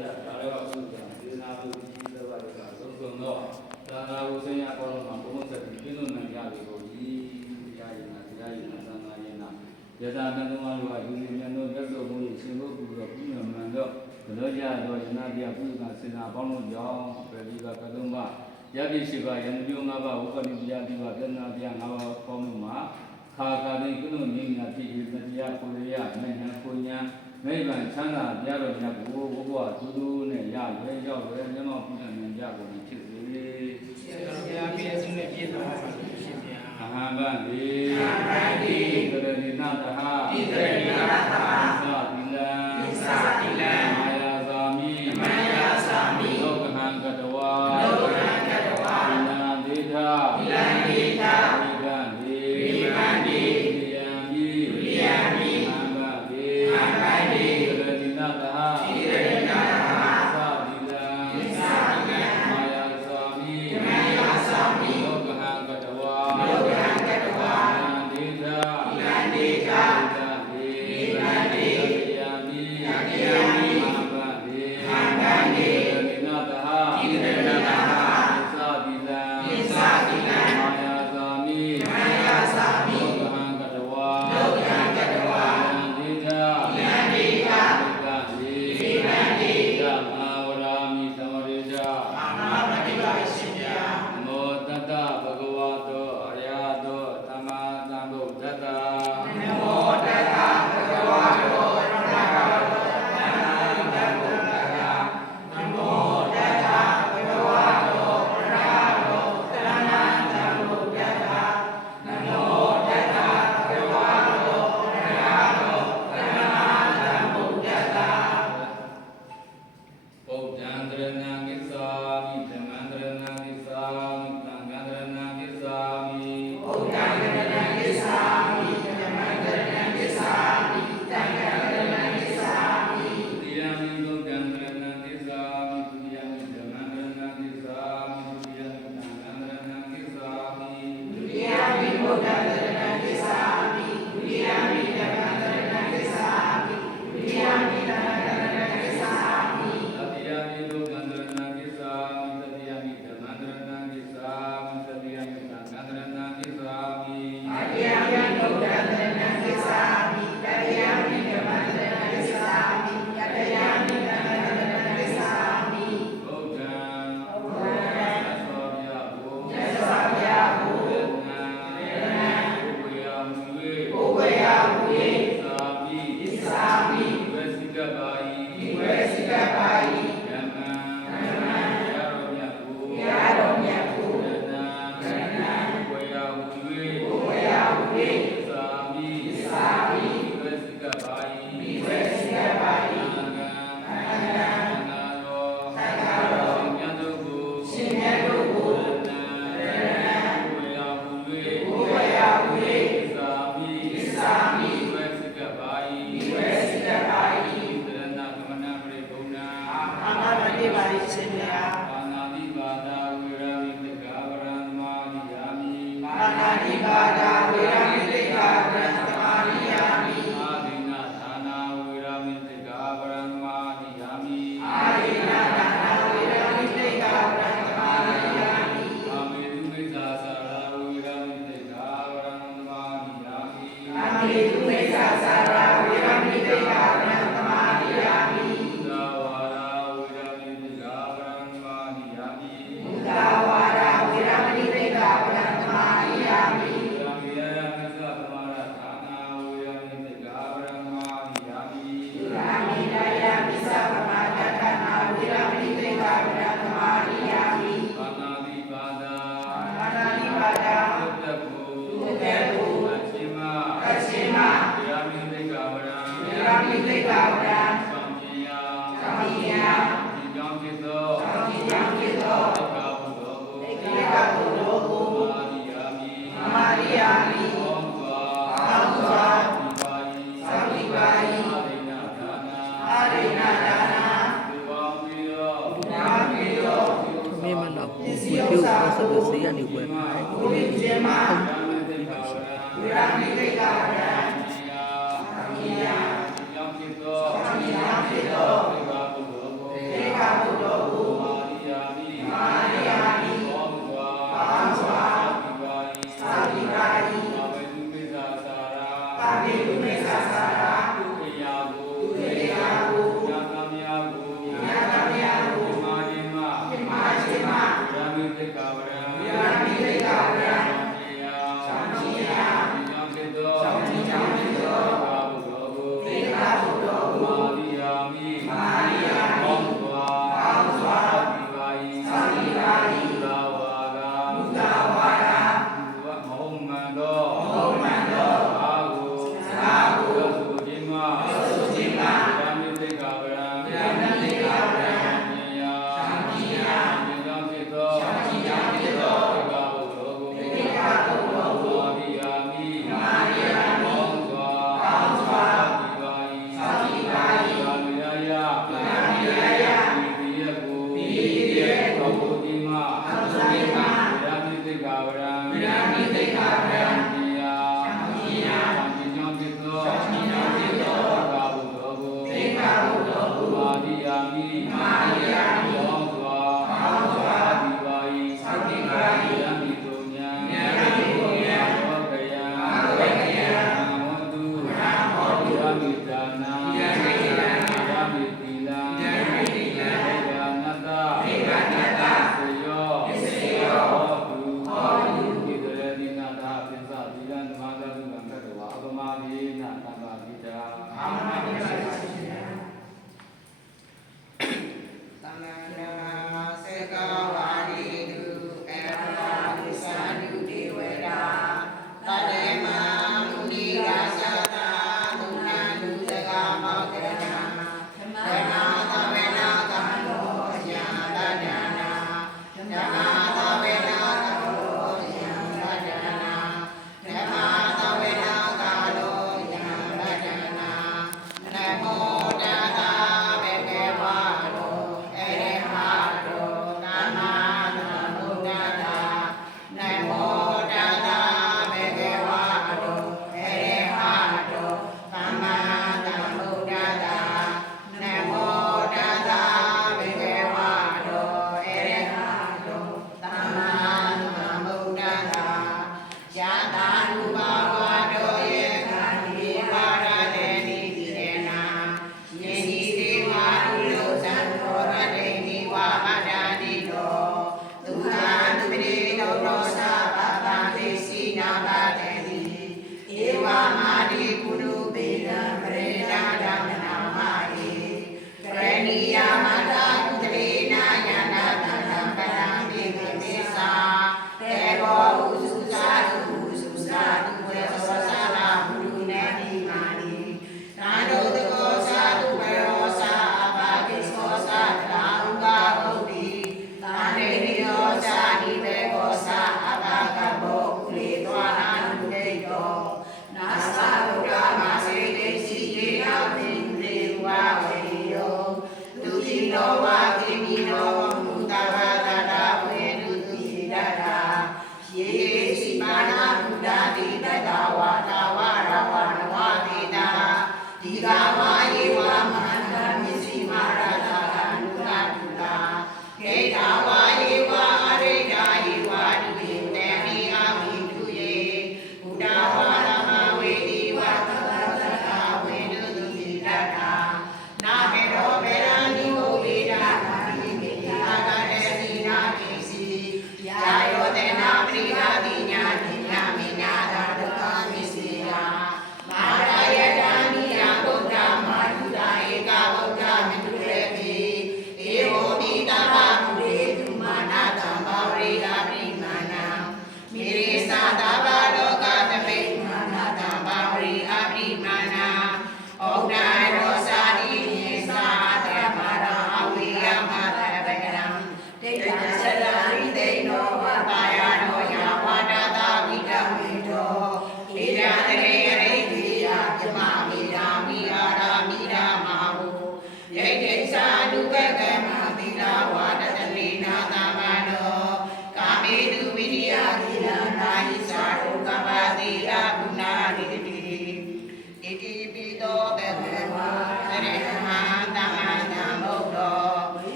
ရဒါလည်းအခုကစေနာဘူးကြီးသဘာဝကဆုံးတော့သာသာကိုဆင်းရဲပေါ်တော့မှာဘုံဆက်ပြီးပြည့်စုံနိုင်ကြပြီကိုကြီးတရားရည်နာသံဃာရည်နာယထာတန်တော်မှာလူလူမြန်တို့ရက်စုံမှုရှင်ဖို့ပြုတော့ပြုမှန်တော့ဘလောကြတော့ယနာပြပုဂ္ဂစေနာပေါင်းလို့ကြောင်းပဲဒီကကလုံးမယတိရှိပါယန္တိ၅ပါးဝုပ္ပနိပယတိပါပြနာပြ၅ပါးပေါင်းလို့မှာခါခါသိကုလို့ငြိမ်းတာဖြစ်ပြီးတရားကိုရရမဉ္ဇဉ်ကိုညာမိဘချမ်းသာပြတော်မြတ်ကိုဘုရားသူသူနဲ့ရရွယ်ရောက်ရွယ်မျက်မှောက်ပြုနိုင်ကြကုန်ဖြစ်စေ။တရားပြည့်စုံတဲ့ပြည့်စုံပါရှင်ဗျာ။အဟံဗန္တိ။အဟံဗန္တိ။သရဏိနာတဟ။သရဏိနာတဟ။သတိလံ။သတိလံ။မာယာသာမိ။မာယာသာမိ။လောကဟံကတဝါ။လောကဟံကတဝါ။လံဒေထာ။လံဒေထာ။ဝိဗန္တိ။ဝိဗန္တိ။ဝိယံမိ။ဝိယံမိ။အဟံဗန္တိ။အဟံဗန္တိ။သရဏိနာတဟ။သရဏိနာတဟ။သတိလံ။သတိလံ။မာယာသာမိ။မာယာသာမိ။လောကဟံကတဝါ။လောကဟံကတဝါ။လံဒေထာ။လံဒေထာ။ဝိဗန္တိ။ဝိယံမိ။ဝိယံမိ။အဟံဗန္တိ။အဟံဗန္တိ။သရဏိနာတဟ။သရဏိနာတဟ။သတိလံ။သတိလံ။မာယာသာမိ။မာယာသာမိ။လောကဟံကတဝါ။လောကဟံကတဝါ။လံဒေထာ။လံဒေထာ။ဝိဗန္တိ။ဓမ္မာဝရာမိသမရိဒာ။အာနာပတိပါရှင်ဗျာ။မောတတ္တဘဂဝတောအရဟတောသမ္မာသမ္ဗုဒ္ဓတ္တနမောတတ္တဘဂဝတောအရဟတောသမ္မာသမ္ဗုဒ္ဓတ္တနမောတတ္တဘဂဝတောအရဟတောသမ္မာသမ္ဗုဒ္ဓတ္တနမောတတ္တဘဂဝတောအရဟတောသမ္မာသမ္ဗုဒ္ဓတ္တဗုဒ္ဓံတရဏံကိစ္ဆာမိဓမ္မံတရဏံကိစ္ဆာမိသံဃံတရဏံကိစ္ဆာမိဗုဒ္ဓံတရဏံကိစ္ဆာမိဓမ္မံတရဏံကိစ္ဆာမိသံဃံတရဏံကိစ္ဆာမိတိယံမိဗုဒ္ဓံတရဏံကိစ္ဆာမိဒုတိယံမိဓမ္မံတရဏံကိစ္ဆာမိဒုတိယံမိသံဃံတရဏံကိစ္ဆာမိဒုတိယံမိဗုဒ္ဓံတရဏံကိစ္ဆာမိဒုတိယံမိဓမ္မံတရဏံကိစ္ဆာမိဒုတိယံမိသံဃံတရဏံကိစ္ဆာမိတတိယံမိဗုဒ္ဓံတရဏံကိစ္ဆာမိတတိယံမိဓမ္မံတရဏံကိစ္ဆာမိတတိယံမိသံဃံတရဏံကိစ္ဆာမိတတိယံမိဗုဒ္ဓံတရဏံကိစ္ဆာမိတတိယံမိဓမ္မံတရဏံကိစ္ဆာမိတတိယံမိသံဃံတရဏံကိစ္ဆာမိဗုဒ္ဓံဗုဒ္ဓံသစ္စာပြဘုသစ္စာပြဘုရဏံဘုဝေယမူယေဘုဝေယမူယေသာမိသစ္စာမိဝေစိကပါယိဝေစိကပါယိဓမ္မံဓမ္မံရရောမြတ်ကိုရရောမြတ်ကိုရဏံရဏံဘုဝေယမူယေဘုဝေယမူယေသာမိသစ္စာမိဝေစိကပါယိဝေစိကပါယိသံဃံသံဃံသံဃာရောမြတ်တို့ကိုရှင်မြတ်တို့ကိုရဏံရဏံဘုဝေယမူယေဘုဝေယမူယေသာမိသစ္စာမိဝေစိကပါယိဝေစိကပါယိသရဏကမနပရိဘုဏ္ဏအာနာပတိပါယိရှင်ဗျာပါဏာတိပါဒဝေရမိတက္ကဝရံသမာရိယာမိပါဏာတိပါဒဝေရမိတက္ကဝရံသမာရိယာမိအာဒိနာဌာနာဝေရမိတက္ကဝရံသမာရိယာမိအာဒိနာဌာနာဝေရမိတက္ကဝရံသမာရိယာမိအာမေတုမိစ္ဆာစာရဝေရမိတက္ကဝရံသမာရိယာမိအာမေတုမိစ္ဆာစာရဝေရမိတက္ကဝရံသမာရိယာမိသာဝါရဝေရမိတက္ကဝရံသမာရိယာမိသာဝါရဝေရမိတက္ကဝရံသမာရိယာမိသာမိယယမစ္ဆသမရဌာနာဝေရမိတက္ကဝရံသမာရိယာမိသာမိယယမစ္ဆသမရဌာနာဝေရမိတက္ကဝရံသမာရိယာမိပါဏာတိပါဒပါဏာတိပါဒသုတ္တကုသုတ္တကုအရှင်မအရှင်မဝေရမိတက္ကဝရံဝေရမိတက္ကဝရံသံဃိယသံဃိယဒီကြောင့်ဖြစ်သောဒီကြောင့်ဖြစ်သောတက္ကဝတောကိုတက္ကဝတောကိုမာရိယာမိမာရိယာမိဟောစွာဒီပါယိသံဃိပါယိအာရိဏဒါနာအာရိဏဒါနာဒီဝံပိယောနာပိယောမေမနောပစ္စည်းဥစ္စာကိုစေရနေွယ်မှာဘုရားရှင်မှာဝေရမိတက္ကဝရံသံဃိယဒီကြောင့်ဖြစ်သောတက္ကဝတောကို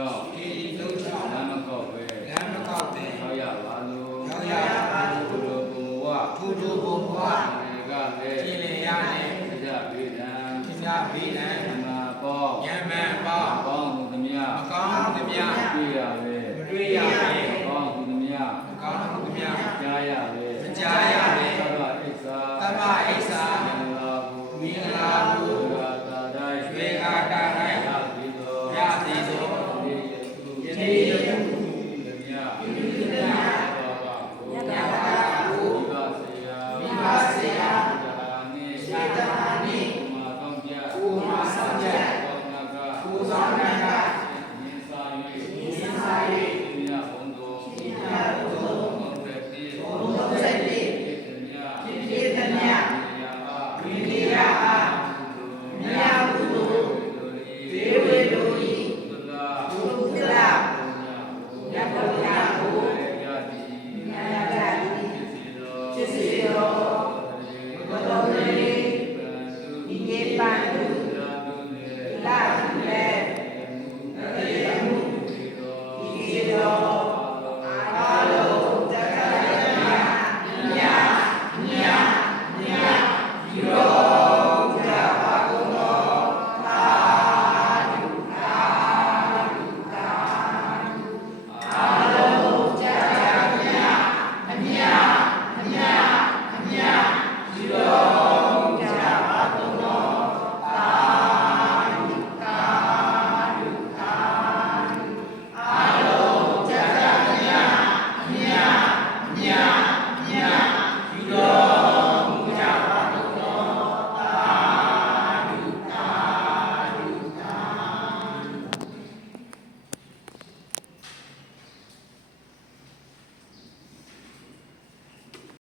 ကြောင့် ဤသို့ကြောင့် လမ်းမကောက်ပဲ လမ်းမကောက်တဲ့ ရောက်ရပါလို့ ရောက်ရပါလို့ ဘုလိုဘုံဝ ထို့ထို့ဘုံဘဝ ဒီကလည်း ကျင်လည်ရတဲ့ ကြဗေဒံ သစ္စာဘိဒံ ဓမ္မပေါ ယမန်ပေါ ကောင်းမှုသမျှ မကောင်းသမျှ တွေ့ရပဲ မတွေ့ရပဲ